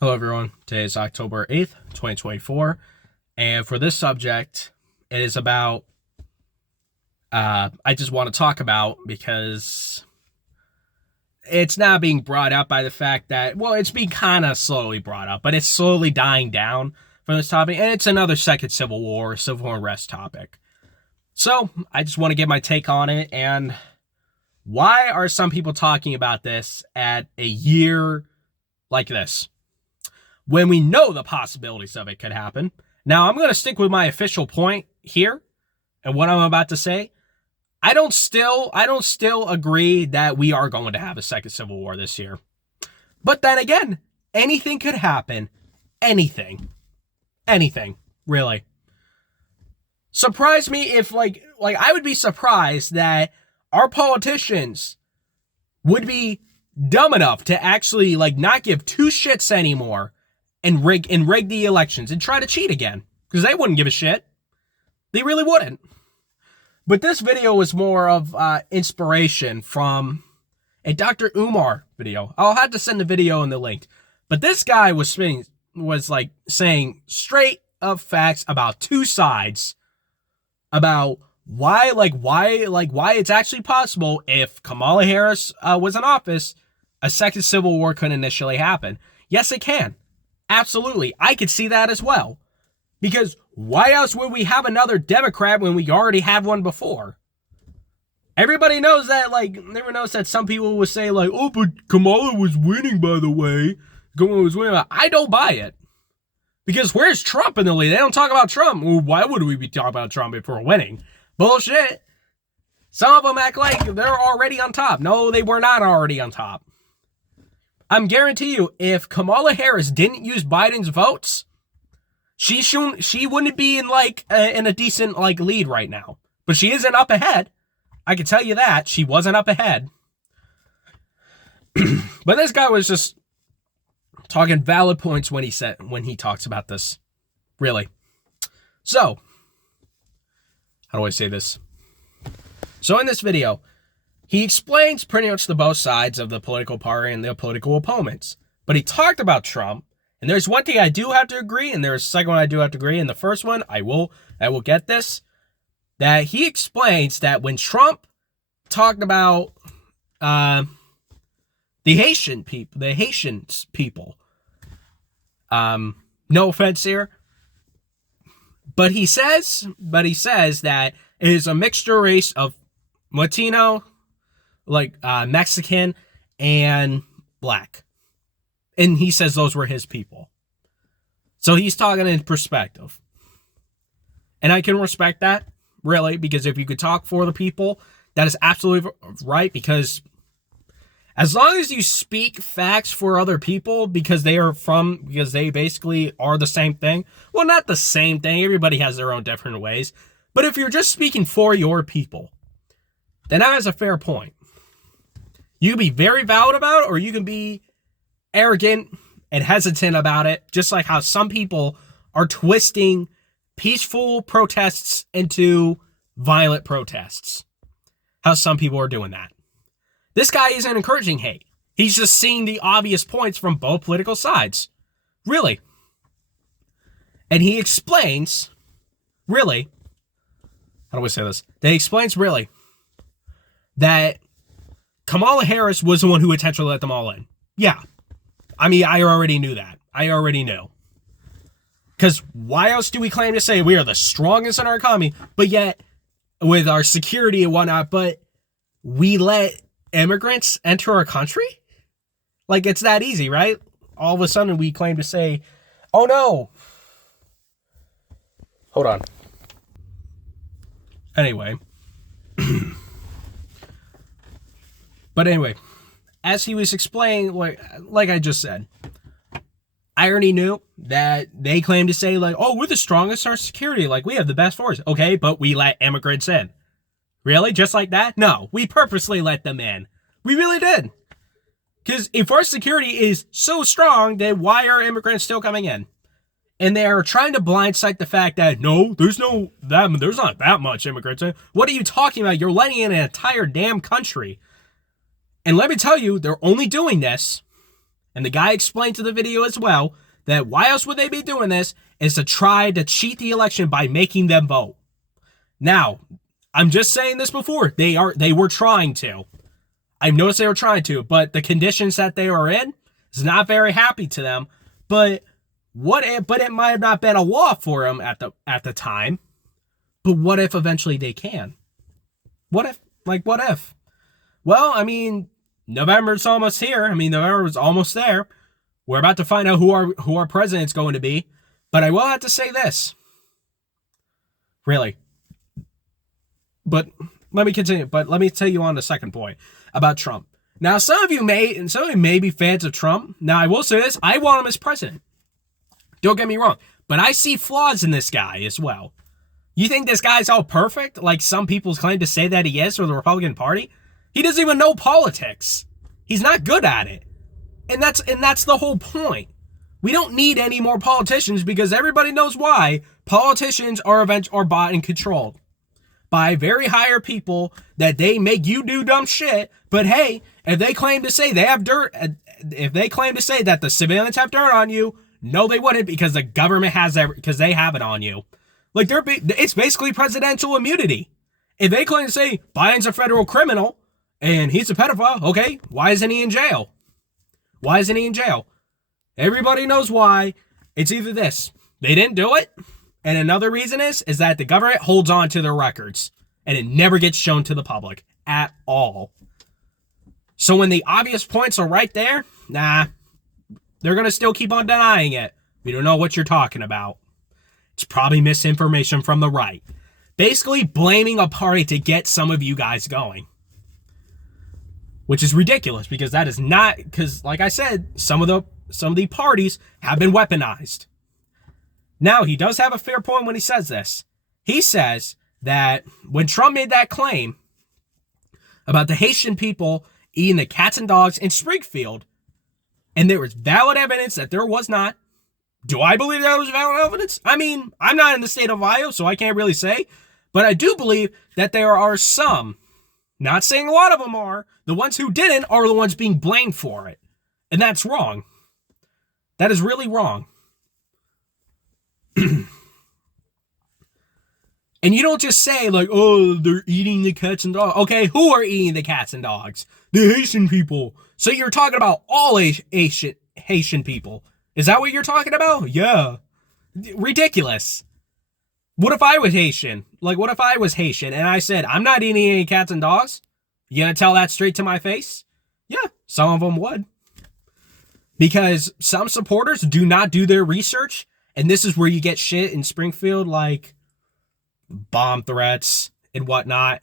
Hello, everyone. Today is October 8th, 2024. And for this subject, it is about, I just want to talk about because it's not being brought up by the fact that, well, it's being kind of slowly brought up, but it's slowly dying down from this topic. And it's another second Civil War, civil unrest topic. So I just want to get my take on it. And why are some people talking about this at a year like this, when we know the possibilities of it could happen? Now, I'm going to stick with my official point here and what I'm about to say. I don't still agree that we are going to have a second Civil War this year. But then again, anything could happen. Anything, really. Surprise me if I would be surprised that our politicians would be dumb enough to actually not give two shits anymore and rig the elections and try to cheat again, because they wouldn't give a shit. They really wouldn't. But this video was more of inspiration from a Dr. Umar video. I'll have to send the video in the link. But this guy was saying straight up facts about two sides about why it's actually possible, if Kamala Harris was in office, a second Civil War could initially happen. Yes, it can. Absolutely. I could see that as well. Because why else would we have another Democrat when we already have one before? Everybody knows that, everyone knows that some people would say, oh, but Kamala was winning, by the way. Kamala was winning. I don't buy it. Because where's Trump in the lead? They don't talk about Trump. Well, why would we be talking about Trump if we're winning? Bullshit. Some of them act like they're already on top. No, they were not already on top. I'm guarantee you, if Kamala Harris didn't use Biden's votes, she wouldn't be in a decent lead right now. But she isn't up ahead. I can tell you that. She wasn't up ahead. But this guy was just talking valid points when he talks about this. Really. So, how do I say this? So in this video, he explains pretty much the both sides of the political party and their political opponents. But he talked about Trump, and there's one thing I do have to agree, and there's a second one I do have to agree, and the first one, I will get this, that he explains that when Trump talked about the Haitian people, no offense here, but he says that it is a mixture race of Latino, Mexican, and black. And he says those were his people. So he's talking in perspective. And I can respect that, really, because if you could talk for the people, that is absolutely right, because as long as you speak facts for other people because they basically are the same thing. Well, not the same thing. Everybody has their own different ways. But if you're just speaking for your people, then that is a fair point. You can be very valid about it, or you can be arrogant and hesitant about it, just like how some people are twisting peaceful protests into violent protests. How some people are doing that. This guy isn't encouraging hate. He's just seeing the obvious points from both political sides. Really. And he explains, really, how do I say this? He explains, really, that Kamala Harris was the one who intentionally let them all in. Yeah. I mean, I already knew that. I already knew. Because why else do we claim to say we are the strongest in our economy, but yet, with our security and whatnot, but we let immigrants enter our country? It's that easy, right? All of a sudden we claim to say, oh no. Hold on. Anyway. But anyway, as he was explaining, like I just said, I already knew that they claim to say, oh, we're the strongest in our security. We have the best force. Okay, but we let immigrants in. Really? Just like that? No, we purposely let them in. We really did. Because if our security is so strong, then why are immigrants still coming in? And they're trying to blindside the fact that, no, there's not that much immigrants in. What are you talking about? You're letting in an entire damn country. And let me tell you, they're only doing this and the guy explained to the video as well, that why else would they be doing this is to try to cheat the election by making them vote. Now, I'm just saying this before. They were trying to. I've noticed they were trying to, but the conditions that they are in is not very happy to them. But it might have not been a law for them at the time. But what if eventually they can? What if? Well, I mean, November's almost here. I mean, November's almost there. We're about to find out who our president's going to be. But I will have to say this. Really. But let me continue. But let me tell you on the second point about Trump. Now, some of you may be fans of Trump. Now, I will say this. I want him as president. Don't get me wrong. But I see flaws in this guy as well. You think this guy's all perfect, like some people claim to say that he is for the Republican Party? He doesn't even know politics. He's not good at it. And that's the whole point. We don't need any more politicians because everybody knows why. Politicians are bought and controlled by very higher people that they make you do dumb shit. But hey, if they claim to say they have dirt, if they claim to say that the civilians have dirt on you, no, they wouldn't, because the government has because they have it on you. Like, it's basically presidential immunity. If they claim to say Biden's a federal criminal and he's a pedophile, okay, why isn't he in jail? Why isn't he in jail? Everybody knows why. It's either this: they didn't do it, and another reason is that the government holds on to their records and it never gets shown to the public at all. So when the obvious points are right there, nah, they're going to still keep on denying it. We don't know what you're talking about. It's probably misinformation from the right. Basically blaming a party to get some of you guys going. Which is ridiculous, because that is not, because like I said, some of the parties have been weaponized. Now, he does have a fair point when he says this. He says that when Trump made that claim about the Haitian people eating the cats and dogs in Springfield, and there was valid evidence that there was not. Do I believe that was valid evidence? I mean, I'm not in the state of Ohio, so I can't really say. But I do believe that there are some, not saying a lot of them are, the ones who didn't are the ones being blamed for it. And that's wrong. That is really wrong. And you don't just say, like, oh, they're eating the cats and dogs. Okay, who are eating the cats and dogs? The Haitian people. So you're talking about all Haitian people. Is that what you're talking about? Yeah. Ridiculous. What if I was Haitian? Like, what if I was Haitian and I said, I'm not eating any cats and dogs? You gonna tell that straight to my face? Yeah, some of them would. Because some supporters do not do their research, and this is where you get shit in Springfield, like bomb threats and whatnot.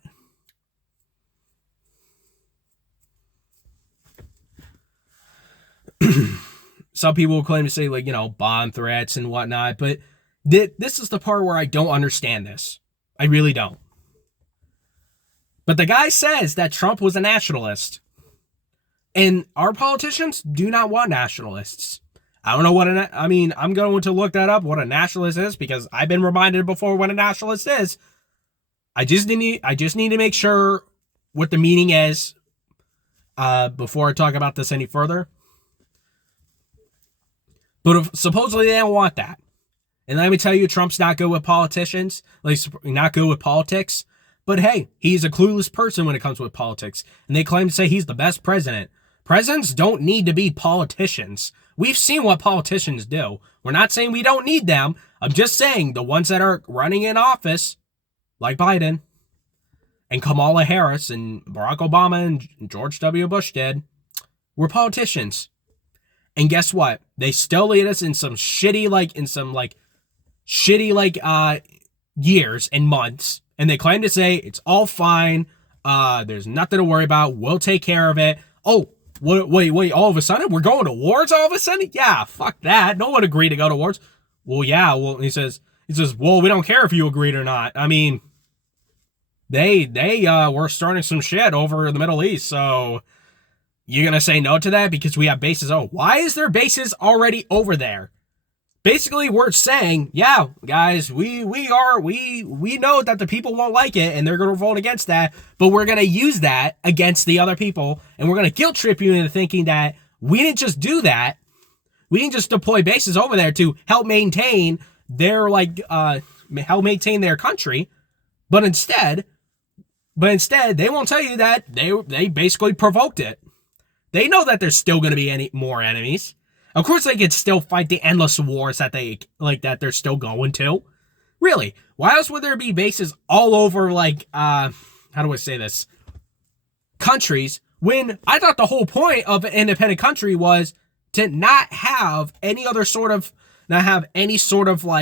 Some people will claim to say, like, bomb threats and whatnot, but this is the part where I don't understand this. I really don't. But the guy says that Trump was a nationalist. And our politicians do not want nationalists. I don't know what I'm going to look that up, what a nationalist is, because I've been reminded before what a nationalist is. I just need to make sure what the meaning is before I talk about this any further. But supposedly they don't want that. And let me tell you, Trump's not good with politicians, like not good with politics. But hey, he's a clueless person when it comes with politics. And they claim to say he's the best president. Presidents don't need to be politicians. We've seen what politicians do. We're not saying we don't need them. I'm just saying the ones that are running in office, like Biden and Kamala Harris and Barack Obama and George W. Bush did, were politicians. And guess what? They still lead us in some shitty years and months. And they claim to say it's all fine. There's nothing to worry about. We'll take care of it. Oh, wait, all of a sudden? We're going to wars all of a sudden? Yeah, fuck that. No one agreed to go to wars. Well, yeah, he says, well, we don't care if you agreed or not. I mean, they were starting some shit over in the Middle East, so you're going to say no to that because we have bases? Oh, why is there bases already over there? Basically, we're saying, yeah, guys, we know that the people won't like it and they're going to vote against that, but we're going to use that against the other people and we're going to guilt trip you into thinking that we didn't just do that. We didn't just deploy bases over there to help maintain their help maintain their country, but instead they won't tell you that they basically provoked it. They know that there's still going to be any more enemies. Of course, they could still fight the endless wars that they're still going to. Really, why else would there be bases all over how do I say this? Countries, when I thought the whole point of an independent country was to not have any sort of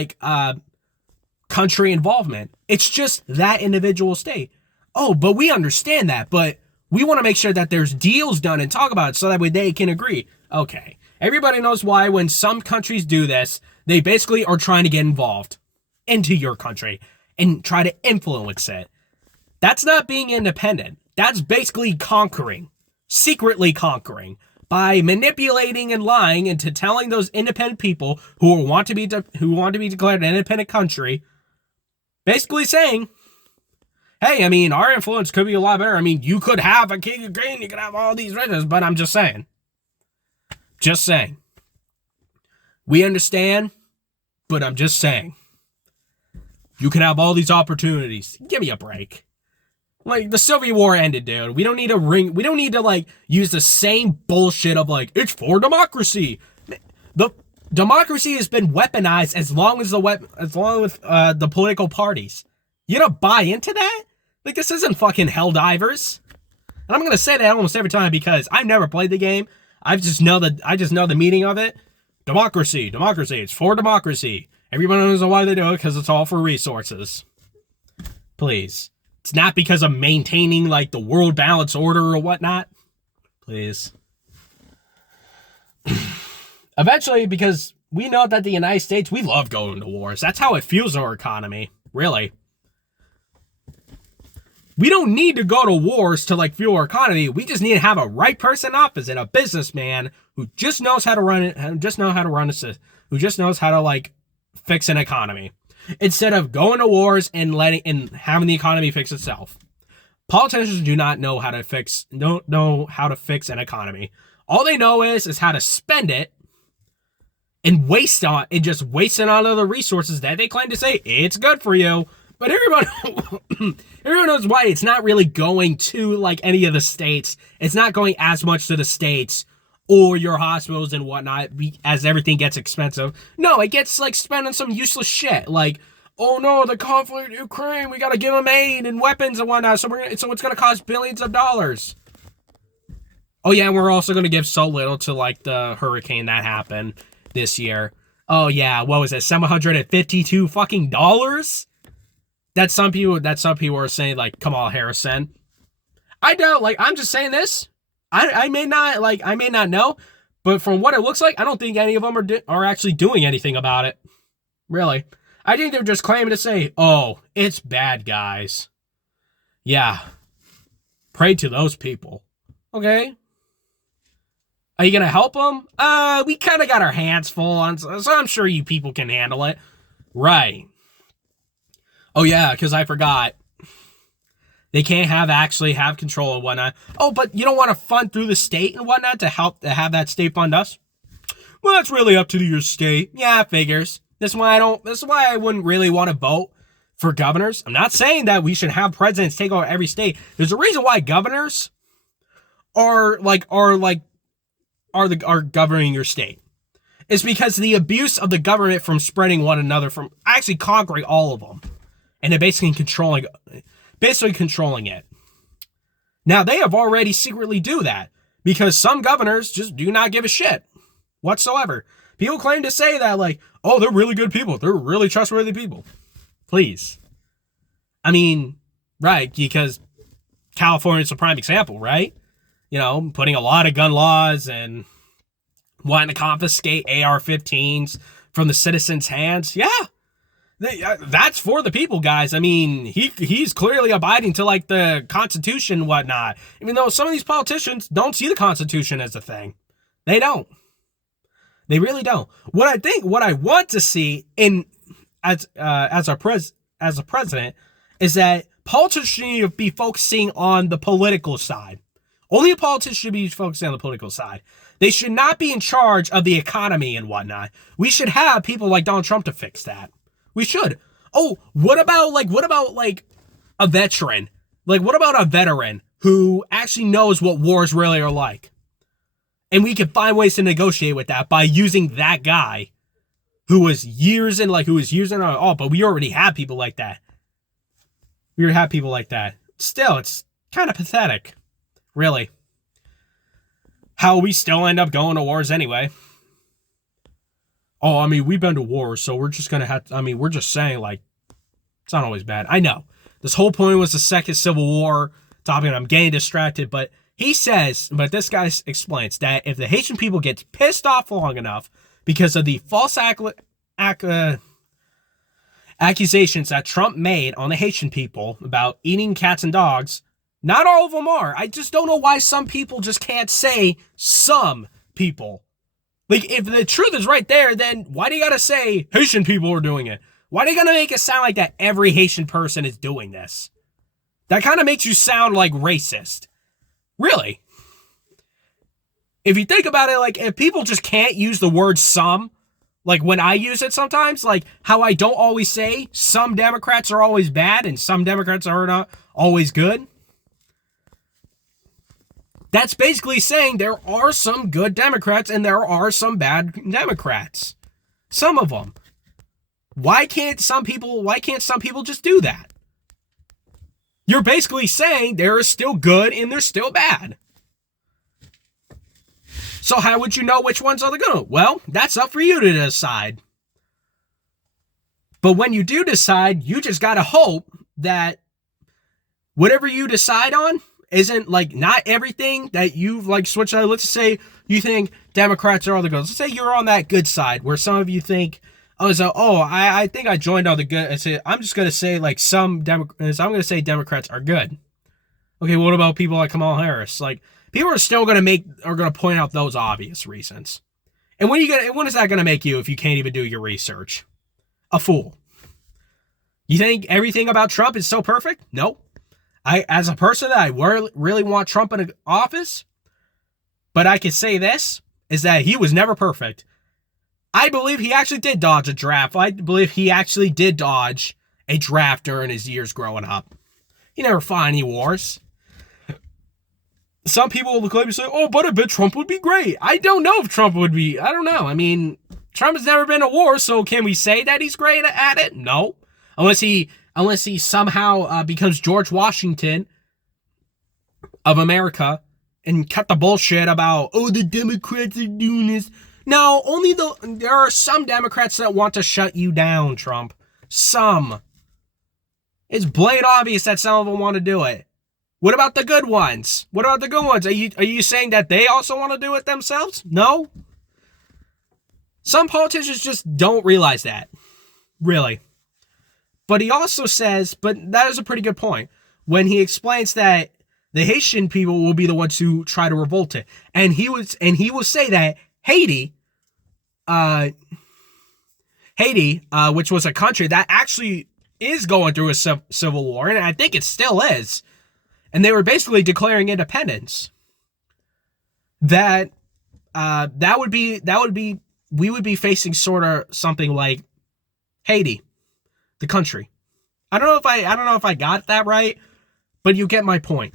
country involvement. It's just that individual state. Oh, but we understand that, but we want to make sure that there's deals done and talk about it so that way they can agree. Okay. Everybody knows why when some countries do this, they basically are trying to get involved into your country and try to influence it. That's not being independent. That's basically conquering, secretly conquering, by manipulating and lying into telling those independent people who want to be declared an independent country, basically saying, hey, I mean, our influence could be a lot better. I mean, you could have a king of green, you could have all these riches, but I'm just saying. Just saying. We understand, but I'm just saying. You can have all these opportunities. Give me a break. Like, the Soviet War ended, dude. We don't need to use the same bullshit of it's for democracy. The democracy has been weaponized as long as the political parties. You don't buy into that? Like, this isn't fucking Helldivers. And I'm gonna say that almost every time because I've never played the game. I just know the meaning of it. Democracy. It's for democracy. Everybody knows why they do it because it's all for resources. Please. It's not because of maintaining the world balance order or whatnot. Please. Eventually, because we know that the United States, we love going to wars. That's how it fuels our economy. Really. We don't need to go to wars to fuel our economy. We just need to have a right person opposite, a businessman who just knows how to run it, who just knows how to fix an economy, instead of going to wars and having the economy fix itself. Politicians do not know how to fix an economy. All they know is how to spend it and waste it on other resources that they claim to say it's good for you. But everyone knows why it's not really going to any of the states. It's not going as much to the states or your hospitals and whatnot as everything gets expensive. No, it gets spent on some useless shit. Oh no, the conflict in Ukraine, we gotta give them aid and weapons and whatnot. So it's gonna cost billions of dollars. Oh yeah, and we're also gonna give so little to the hurricane that happened this year. Oh yeah, what was it? $752 fucking dollars? That some people are saying Kamala Harris sent. I doubt. I'm just saying this. I may not know, but from what it looks like, I don't think any of them are actually doing anything about it. Really, I think they're just claiming to say, "Oh, it's bad guys." Yeah, pray to those people. Okay. Are you gonna help them? We kind of got our hands full on, so I'm sure you people can handle it, right? Oh yeah, because I forgot. They can't have control and whatnot. Oh, but you don't want to fund through the state and whatnot to have that state fund us? Well, that's really up to your state. Yeah, figures. This is why I wouldn't really want to vote for governors. I'm not saying that we should have presidents take over every state. There's a reason why governors are governing your state. It's because the abuse of the government from spreading one another, from actually conquering all of them. And they're basically controlling it. Now, they have already secretly do that because some governors just do not give a shit whatsoever. People claim to say that oh, they're really good people. They're really trustworthy people. Please. I mean, right, because California's a prime example, right? Putting a lot of gun laws and wanting to confiscate AR-15s from the citizens' hands. Yeah. That's for the people, guys. I mean, he's clearly abiding to the Constitution and whatnot. Even though some of these politicians don't see the Constitution as a thing. They don't. They really don't. What I want to see as a president is that politicians need to be focusing on the political side. Only a politician should be focusing on the political side. They should not be in charge of the economy and whatnot. We should have people like Donald Trump to fix that. We should. Oh, what about a veteran? Like, what about a veteran who actually knows what wars really are like? And we could find ways to negotiate with that by using that guy who was years in, but we already have people like that. We already have people like that. Still, it's kind of pathetic. Really. How we still end up going to wars anyway. Oh, I mean, we've been to wars, so we're just gonna have to, I mean, we're just saying, like, it's not always bad. I know. This whole point was the second Civil War topic, and I'm getting distracted, but this guy explains that if the Haitian people get pissed off long enough because of the false accusations that Trump made on the Haitian people about eating cats and dogs, not all of them are. I just don't know why some people just can't say some people. Like, if the truth is right there, then why do you gotta say Haitian people are doing it? Why do you gotta make it sound like that every Haitian person is doing this? That kind of makes you sound like racist. Really. If you think about it, like, if people just can't use the word some, like when I use it sometimes, like how I don't always say some Democrats are always bad and some Democrats are not always good. That's basically saying there are some good Democrats and there are some bad Democrats. Some of them. Why can't some people just do that? You're basically saying there is still good and there's still bad. So how would you know which ones are the good? Well, that's up for you to decide. But when you do decide, you just gotta hope that whatever you decide on isn't, like, not everything that you've, like, switched out. Let's say you think Democrats are all the good. Let's say you're on that good side where some of you think, I think I joined all the good. I'm just going to say, like, I'm going to say Democrats are good. Okay, what about people like Kamala Harris? Like, people are still going to point out those obvious reasons. And when is that going to make you if you can't even do your research? A fool. You think everything about Trump is so perfect? No. As a person, I really want Trump in office, but I can say this, is that he was never perfect. I believe he actually did dodge a draft. I believe he actually did dodge a draft during his years growing up. He never fought any wars. Some people will claim to say, oh, but I bet Trump would be great. I don't know if Trump would be. I don't know. I mean, Trump has never been to war, so can we say that he's great at it? No. Unless he somehow becomes George Washington of America and cut the bullshit about, oh, the Democrats are doing this. No, there are some Democrats that want to shut you down, Trump. Some. It's blatant obvious that some of them want to do it. What about the good ones? Are you saying that they also want to do it themselves? No. Some politicians just don't realize that. Really. But he also says, but that is a pretty good point, when he explains that the Haitian people will be the ones who try to revolt it. And he will say that Haiti, which was a country that actually is going through a civil war, and I think it still is, and they were basically declaring independence, that we would be facing sort of something like Haiti, the country. I don't know if I got that right, but you get my point.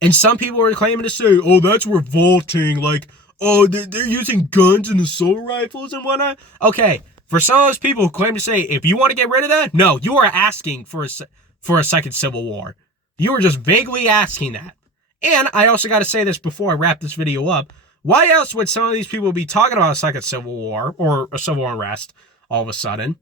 And some people are claiming to say, oh, that's revolting, like, oh, they're using guns and assault rifles and whatnot. Okay, for some of those people who claim to say, if you want to get rid of that, no, you are asking for a second civil war. You are just vaguely asking that. And I also got to say this before I wrap this video up. Why else would some of these people be talking about a second civil war or a civil unrest all of a sudden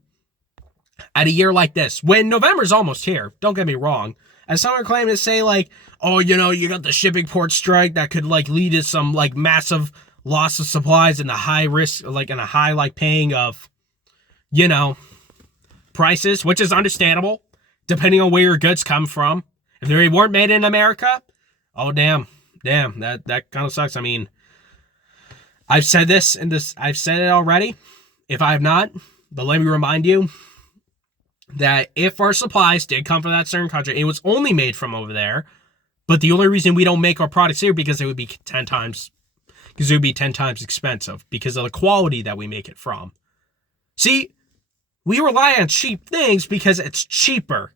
at a year like this, when November's almost here? Don't get me wrong. As some are claiming to say, like, oh, you got the shipping port strike that could, like, lead to some, like, massive loss of supplies and the high risk, like, and a high, like, paying of, prices, which is understandable, depending on where your goods come from. If they weren't made in America, oh, damn, that kind of sucks. I mean, I've said it already, if I have not, but let me remind you that if our supplies did come from that certain country, it was only made from over there, but the only reason we don't make our products here because it would be 10 times because it would be 10 times expensive because of the quality that we make it from. See, we rely on cheap things because it's cheaper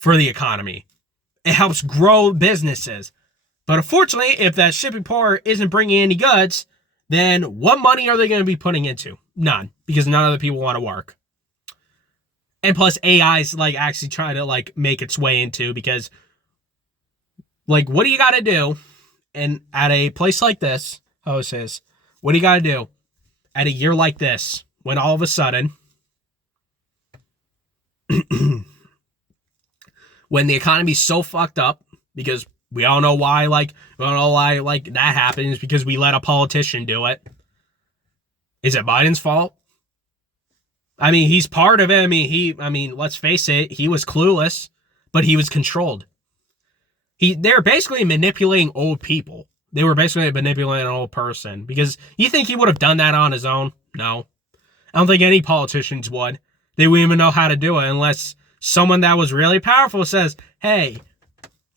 for the economy. It helps grow businesses. But unfortunately, if that shipping port isn't bringing any goods, then what money are they going to be putting into? None, because none of the people want to work. And plus, AI's like actually trying to like make its way into, because like, what do you got to do? And at a place like this, how it says, what do you got to do at a year like this when all of a sudden, when the economy's so fucked up, because we all know why, like, that happens, because we let a politician do it. Is it Biden's fault? I mean, he's part of it. I mean, let's face it, he was clueless, but he was controlled. They're basically manipulating old people. They were basically manipulating an old person, because you think he would have done that on his own? No. I don't think any politicians would. They wouldn't even know how to do it unless someone that was really powerful says, hey,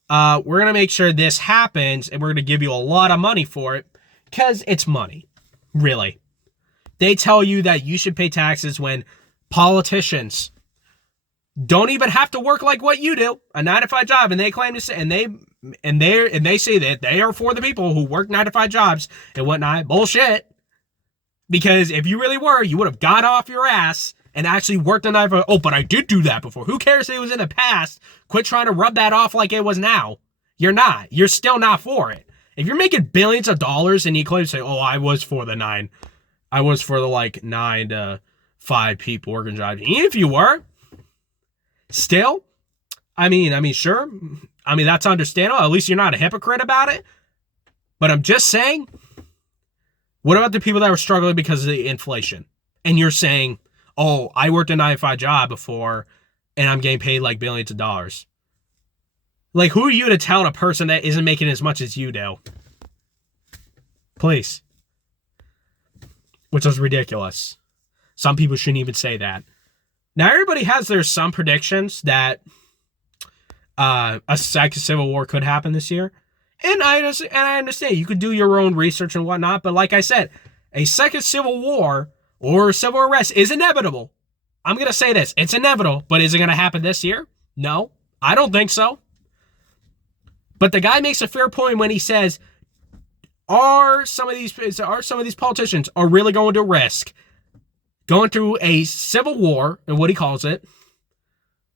we're going to make sure this happens, and we're going to give you a lot of money for it, because it's money. Really. They tell you that you should pay taxes when politicians don't even have to work like what you do, a 9-to-5 job, and they claim to say, and they say that they are for the people who work 9-to-5 jobs and whatnot. Bullshit. Because if you really were, you would have got off your ass and actually worked a 9-to-5. Oh, but I did do that before. Who cares if it was in the past? Quit trying to rub that off like it was now. You're not. You're still not for it. If you're making billions of dollars and you claim to say, oh, I was for the 9 to 5 people working jobs. Even if you were, still, I mean, sure. I mean, that's understandable. At least you're not a hypocrite about it. But I'm just saying, what about the people that were struggling because of the inflation? And you're saying, oh, I worked a 9-to-5 job before and I'm getting paid like billions of dollars. Like, who are you to tell a person that isn't making as much as you do? Please. Which is ridiculous. Some people shouldn't even say that. Now, everybody has some predictions that a second civil war could happen this year. And I understand you could do your own research and whatnot, but like I said, a second civil war or civil unrest is inevitable. I'm going to say this. It's inevitable, but is it going to happen this year? No, I don't think so. But the guy makes a fair point when he says, are some of these politicians are really going to risk going through a civil war, and what he calls it?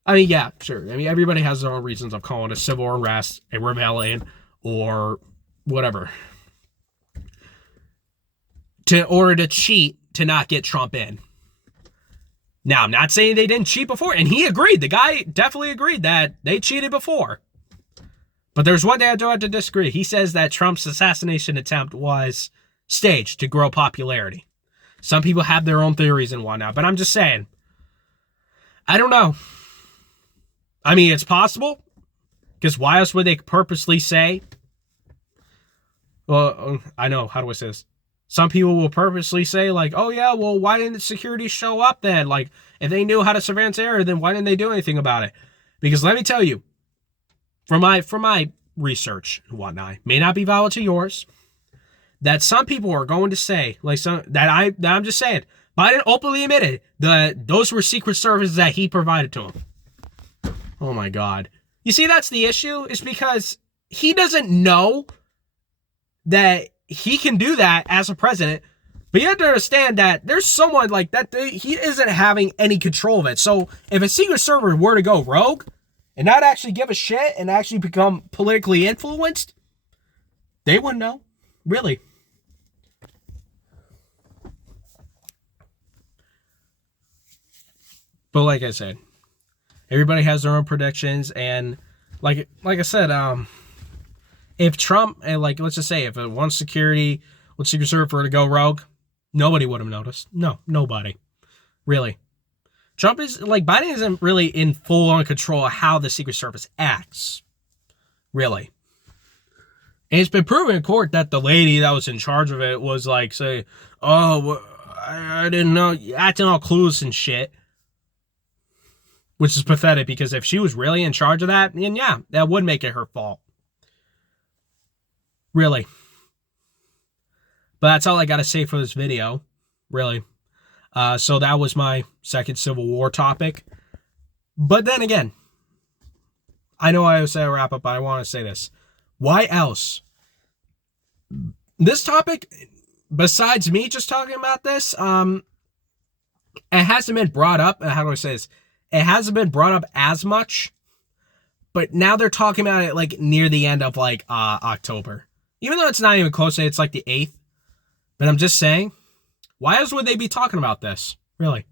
I mean, yeah, sure. I mean, everybody has their own reasons of calling it a civil unrest, a rebellion, or whatever. In order to cheat to not get Trump in. Now, I'm not saying they didn't cheat before, and he agreed. The guy definitely agreed that they cheated before. But there's one thing I don't have to disagree. He says that Trump's assassination attempt was staged to grow popularity. Some people have their own theories and whatnot, but I'm just saying, I don't know. I mean, it's possible, because why else would they purposely say, well, I know, how do I say this? Some people will purposely say, like, oh yeah, well, why didn't the security show up then? Like, if they knew how to surveillance the area, then why didn't they do anything about it? Because let me tell you, from my research and whatnot, may not be valid to yours, that some people are going to say, like, I'm just saying, Biden openly admitted that those were Secret Services that he provided to him. Oh my God. You see, that's the issue, is because he doesn't know that he can do that as a president, but you have to understand that there's someone like that, he isn't having any control of it. So if a Secret Service were to go rogue and not actually give a shit and actually become politically influenced, they wouldn't know. Really. But like I said, everybody has their own predictions, and like I said, if Trump, and like, let's just say if one Secret Service were to go rogue, nobody would have noticed. No, nobody. Really. Trump is, like, Biden isn't really in full on control of how the Secret Service acts. Really. And it's been proven in court that the lady that was in charge of it was like, say, oh, I didn't know, acting all clueless and shit. Which is pathetic, because if she was really in charge of that, then yeah, that would make it her fault. Really. But that's all I got to say for this video, really. So that was my second Civil War topic. But then again, I know I say a wrap up, but I want to say this. Why else? This topic, besides me just talking about this, it hasn't been brought up. How do I say this? It hasn't been brought up as much, but now they're talking about it like near the end of like October. Even though it's not even close, it's like the 8th. But I'm just saying, why else would they be talking about this? Really?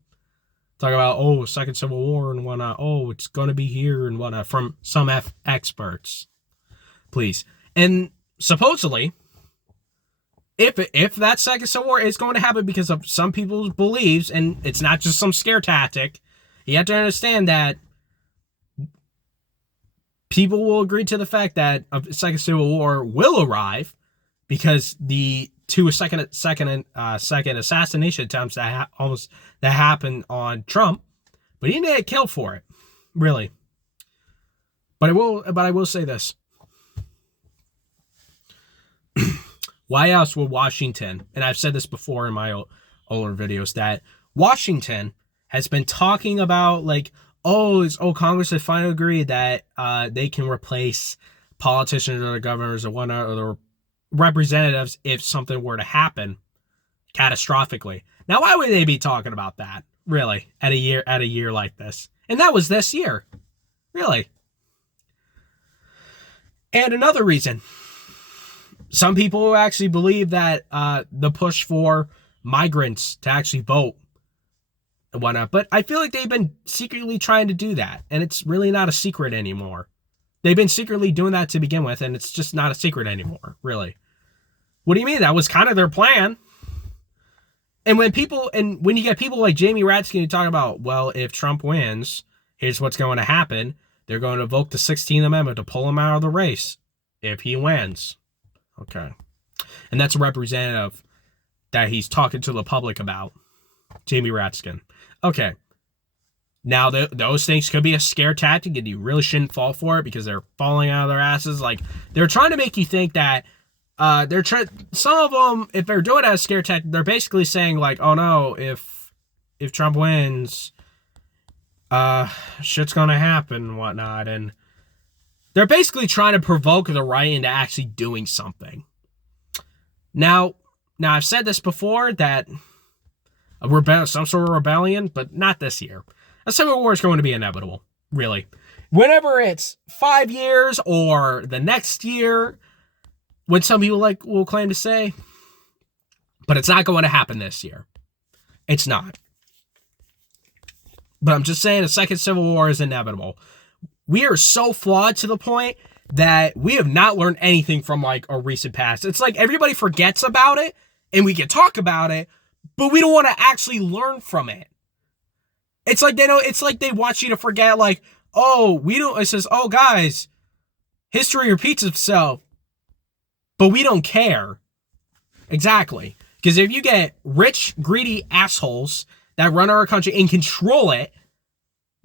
Talk about, oh, Second Civil War and whatnot. Oh, it's going to be here and whatnot from some experts. Please. And supposedly, if that Second Civil War is going to happen because of some people's beliefs, and it's not just some scare tactic, you have to understand that people will agree to the fact that a Second Civil War will arrive because the two second assassination attempts that happened on Trump, but he didn't get killed for it, really. But I will say this. Why else would Washington, and I've said this before in my older videos, that Washington has been talking about like, Congress has finally agreed that they can replace politicians or the governors or whatnot or the representatives if something were to happen catastrophically. Now, why would they be talking about that, really, at a year like this? And that was this year, really. And another reason, some people actually believe that the push for migrants to actually vote and whatnot, but I feel like they've been secretly trying to do that, and it's really not a secret anymore. They've been secretly doing that to begin with, and it's just not a secret anymore, really. What do you mean? That was kind of their plan. And when you get people like Jamie Raskin talking about, well, if Trump wins, here's what's going to happen. They're going to invoke the 16th Amendment to pull him out of the race if he wins. Okay. And that's a representative that he's talking to the public about. Jamie Raskin. Okay. Now, those things could be a scare tactic, and you really shouldn't fall for it because they're falling out of their asses. Like, they're trying to make you think that some of them, if they're doing it as a scare tactic, they're basically saying, like, oh no, if Trump wins, shit's gonna happen and whatnot. And they're basically trying to provoke the right into actually doing something. Now I've said this before, that some sort of rebellion, but not this year. A civil war is going to be inevitable, really. Whenever it's 5 years or the next year, when some people will claim to say, but it's not going to happen this year. It's not. But I'm just saying, a second civil war is inevitable. We are so flawed to the point that we have not learned anything from like a recent past. It's like everybody forgets about it, and we can talk about it, but we don't want to actually learn from it. It's like they want you to forget, like, it says, oh guys, history repeats itself, but we don't care. Exactly. Because if you get rich, greedy assholes that run our country and control it,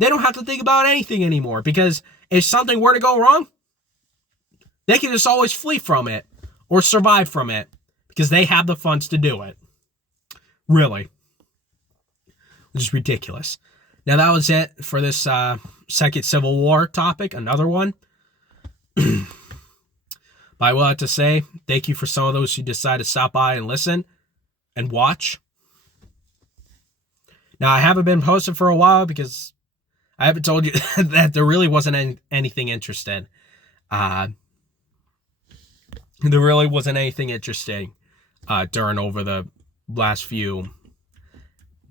they don't have to think about anything anymore. Because if something were to go wrong, they can just always flee from it or survive from it because they have the funds to do it. Really. Which is ridiculous. Now, that was it for this second Civil War topic. Another one. But I will have to say, thank you for some of those who decided to stop by and listen and watch. Now, I haven't been posting for a while because I haven't told you that there really wasn't anything interesting. There really wasn't anything interesting over the last few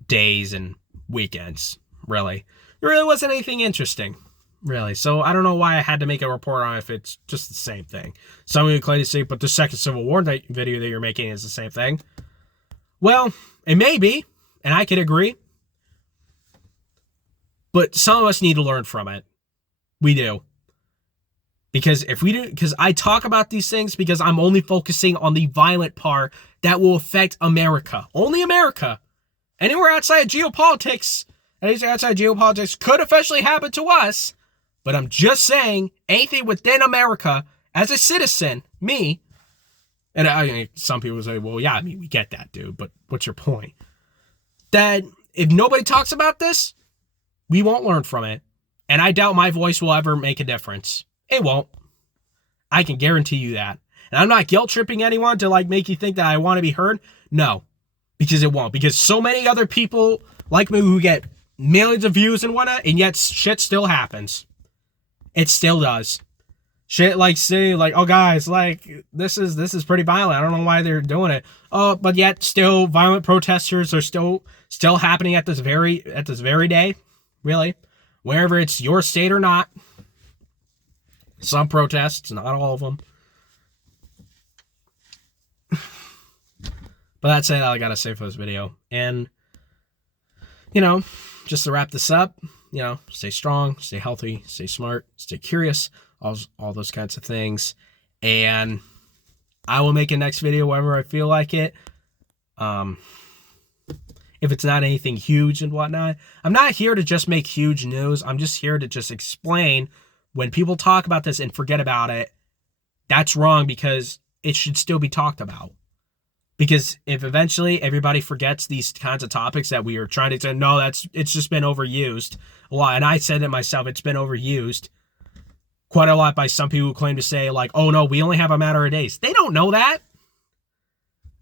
days and weekends, really. There really wasn't anything interesting, really. So I don't know why I had to make a report on it if it's just the same thing. Some of you claim to say, but the second Civil War video that you're making is the same thing. Well, it may be, and I can agree. But some of us need to learn from it. We do. Because I talk about these things because I'm only focusing on the violent part that will affect America. Only America. Anywhere outside of geopolitics, could officially happen to us. But I'm just saying, anything within America, as a citizen, me, And some people say, well, yeah, I mean, we get that, dude, but what's your point? That if nobody talks about this, we won't learn from it. And I doubt my voice will ever make a difference. It won't. I can guarantee you that. And I'm not guilt tripping anyone to like make you think that I want to be heard. No, because it won't. Because so many other people like me who get millions of views and whatnot, and yet shit still happens. It still does. Shit like say like, oh guys, like this is pretty violent. I don't know why they're doing it. Oh, but yet still violent protesters are still happening at this very day. Really, wherever it's your state or not. Some protests, not all of them. But that's it. All I gotta say for this video. And just to wrap this up, stay strong, stay healthy, stay smart, stay curious, all those kinds of things. And I will make a next video whenever I feel like it. If it's not anything huge and whatnot. I'm not here to just make huge news. I'm just here to just explain when people talk about this and forget about it. That's wrong, because it should still be talked about. Because if eventually everybody forgets these kinds of topics that we are trying to say, no, it's just been overused a lot. And I said it myself, it's been overused quite a lot by some people who claim to say like, oh no, we only have a matter of days. They don't know that.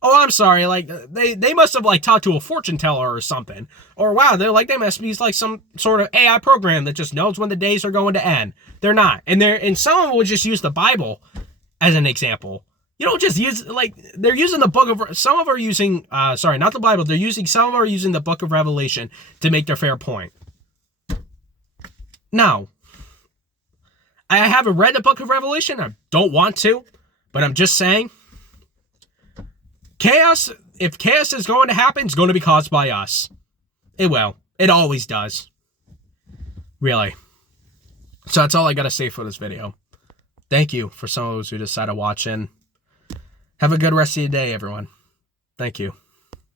Oh, I'm sorry. Like they must have like talked to a fortune teller or something. Or wow, they must be like some sort of AI program that just knows when the days are going to end. They're not. And some of them would just use the Bible as an example. You don't just use, like, they're using the book of, some of them are using, sorry, not the Bible, some of them are using the book of Revelation to make their fair point. No. I haven't read the book of Revelation, I don't want to, but I'm just saying, if chaos is going to happen, it's going to be caused by us. It will. It always does. Really. So that's all I gotta say for this video. Thank you for some of those who decided to watch in. Have a good rest of your day, everyone. Thank you.